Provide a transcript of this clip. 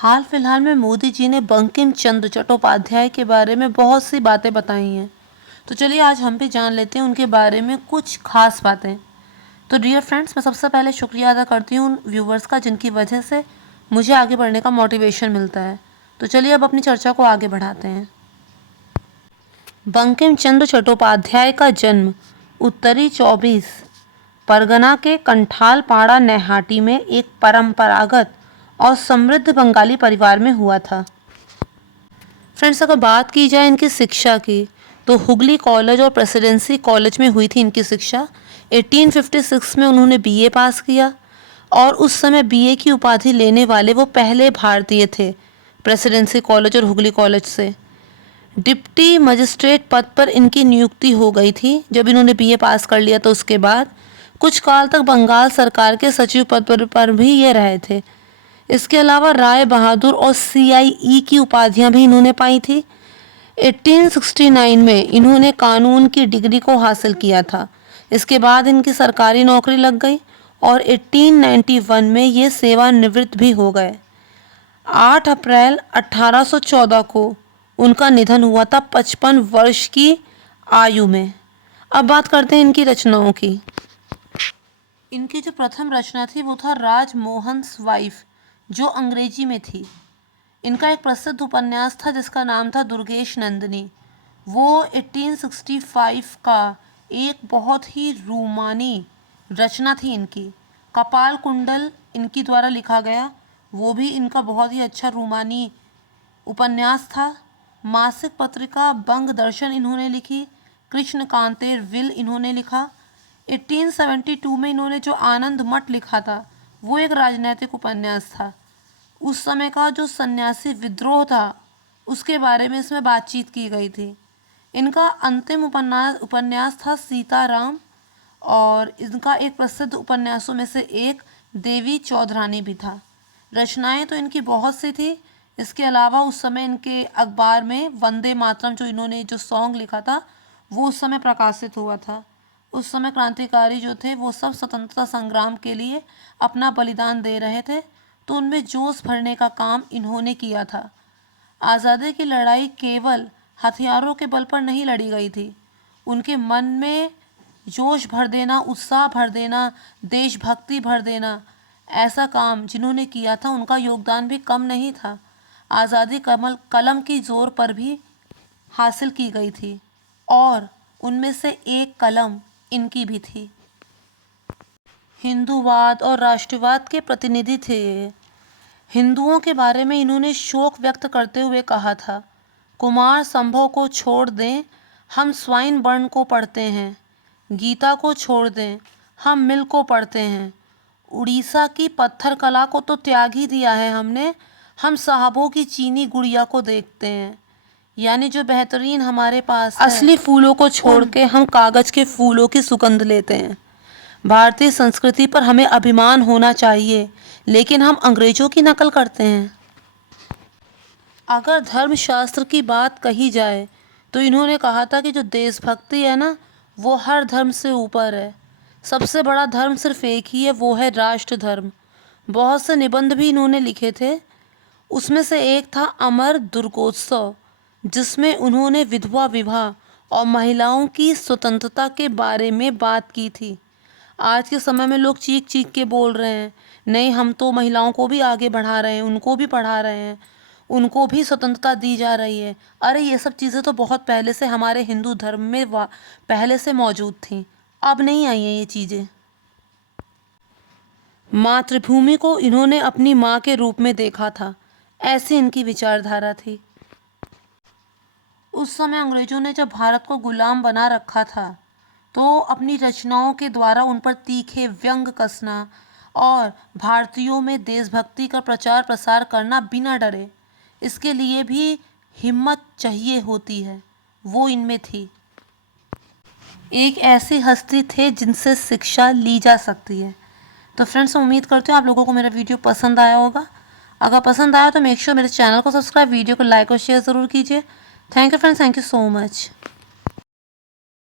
हाल फिलहाल में मोदी जी ने बंकिम चंद्र चट्टोपाध्याय के बारे में बहुत सी बातें बताई हैं। तो चलिए आज हम भी जान लेते हैं उनके बारे में कुछ खास बातें। तो डियर फ्रेंड्स, मैं सबसे पहले शुक्रिया अदा करती हूँ उन व्यूवर्स का जिनकी वजह से मुझे आगे बढ़ने का मोटिवेशन मिलता है। तो चलिए अब अपनी चर्चा को आगे बढ़ाते हैं। बंकिम चंद्र चट्टोपाध्याय का जन्म उत्तरी 24 परगना के कंठालपाड़ा नैहाटी में एक परंपरागत और समृद्ध बंगाली परिवार में हुआ था। फ्रेंड्स, अगर बात की जाए इनकी शिक्षा की तो हुगली कॉलेज और प्रेसिडेंसी कॉलेज में हुई थी इनकी शिक्षा। 1856 में उन्होंने बीए पास किया और उस समय बीए की उपाधि लेने वाले वो पहले भारतीय थे प्रेसिडेंसी कॉलेज और हुगली कॉलेज से। डिप्टी मजिस्ट्रेट पद पर इनकी नियुक्ति हो गई थी जब इन्होंने बीए पास कर लिया। तो उसके बाद कुछ काल तक बंगाल सरकार के सचिव पद पर भी ये रहे थे। इसके अलावा राय बहादुर और CIE की उपाधियां भी इन्होंने पाई थी। 1869 में इन्होंने कानून की डिग्री को हासिल किया था। इसके बाद इनकी सरकारी नौकरी लग गई और 1891 में ये सेवानिवृत्त भी हो गए। 8 अप्रैल 1814 को उनका निधन हुआ था 55 वर्ष की आयु में। अब बात करते हैं इनकी रचनाओं की। इनकी जो प्रथम रचना थी वो था राजमोहन्स वाइफ, जो अंग्रेजी में थी। इनका एक प्रसिद्ध उपन्यास था जिसका नाम था दुर्गेश नंदिनी। वो 1865 का एक बहुत ही रोमानी रचना थी इनकी। कपाल कुंडल इनकी द्वारा लिखा गया, वो भी इनका बहुत ही अच्छा रोमानी उपन्यास था। मासिक पत्रिका बंग दर्शन इन्होंने लिखी। कृष्ण कांतेर विल इन्होंने लिखा। 1872 में इन्होंने जो आनंद मठ लिखा था वो एक राजनैतिक उपन्यास था। उस समय का जो सन्यासी विद्रोह था उसके बारे में इसमें बातचीत की गई थी। इनका अंतिम उपन्यास था सीताराम और इनका एक प्रसिद्ध उपन्यासों में से एक देवी चौधरानी भी था। रचनाएं तो इनकी बहुत सी थी। इसके अलावा उस समय इनके अखबार में वंदे मातरम जो इन्होंने जो सॉन्ग लिखा था वो उस समय प्रकाशित हुआ था। उस समय क्रांतिकारी जो थे वो सब स्वतंत्रता संग्राम के लिए अपना बलिदान दे रहे थे, तो उनमें जोश भरने का काम इन्होंने किया था। आज़ादी की लड़ाई केवल हथियारों के बल पर नहीं लड़ी गई थी। उनके मन में जोश भर देना, उत्साह भर देना, देशभक्ति भर देना, ऐसा काम जिन्होंने किया था उनका योगदान भी कम नहीं था। आज़ादी कलम की जोर पर भी हासिल की गई थी और उनमें से एक कलम इनकी भी थी। हिंदूवाद और राष्ट्रवाद के प्रतिनिधि थे ये। हिंदुओं के बारे में इन्होंने शोक व्यक्त करते हुए कहा था, कुमार संभव को छोड़ दें, हम स्वाइन बर्न को पढ़ते हैं। गीता को छोड़ दें, हम मिल को पढ़ते हैं। उड़ीसा की पत्थर कला को तो त्याग ही दिया है हमने, हम साहबों की चीनी गुड़िया को देखते हैं। यानी जो बेहतरीन हमारे पास है, असली फूलों को छोड़ के हम कागज के फूलों की सुगंध लेते हैं। भारतीय संस्कृति पर हमें अभिमान होना चाहिए, लेकिन हम अंग्रेजों की नकल करते हैं। अगर धर्मशास्त्र की बात कही जाए तो इन्होंने कहा था कि जो देशभक्ति है ना वो हर धर्म से ऊपर है। सबसे बड़ा धर्म सिर्फ एक ही है, वो है राष्ट्र धर्म। बहुत से निबंध भी इन्होंने लिखे थे। उसमें से एक था अमर दुर्गोत्सव, जिसमें उन्होंने विधवा विवाह और महिलाओं की स्वतंत्रता के बारे में बात की थी। आज के समय में लोग चीख चीख के बोल रहे हैं, नहीं हम तो महिलाओं को भी आगे बढ़ा रहे हैं, उनको भी पढ़ा रहे हैं, उनको भी स्वतंत्रता दी जा रही है। अरे ये सब चीज़ें तो बहुत पहले से हमारे हिंदू धर्म में पहले से मौजूद थी, अब नहीं आई हैं ये चीज़ें। मातृभूमि को इन्होंने अपनी माँ के रूप में देखा था, ऐसी इनकी विचारधारा थी। उस समय अंग्रेजों ने जब भारत को गुलाम बना रखा था तो अपनी रचनाओं के द्वारा उन पर तीखे व्यंग कसना और भारतीयों में देशभक्ति का प्रचार प्रसार करना बिना डरे, इसके लिए भी हिम्मत चाहिए होती है, वो इनमें थी। एक ऐसी हस्ती थे जिनसे शिक्षा ली जा सकती है। तो फ्रेंड्स, मैं उम्मीद करती हूँ आप लोगों को मेरा वीडियो पसंद आया होगा। अगर पसंद आया तो मेक श्योर मेरे चैनल को सब्सक्राइब, वीडियो को लाइक और शेयर ज़रूर कीजिए। Thank you friends, thank you so much.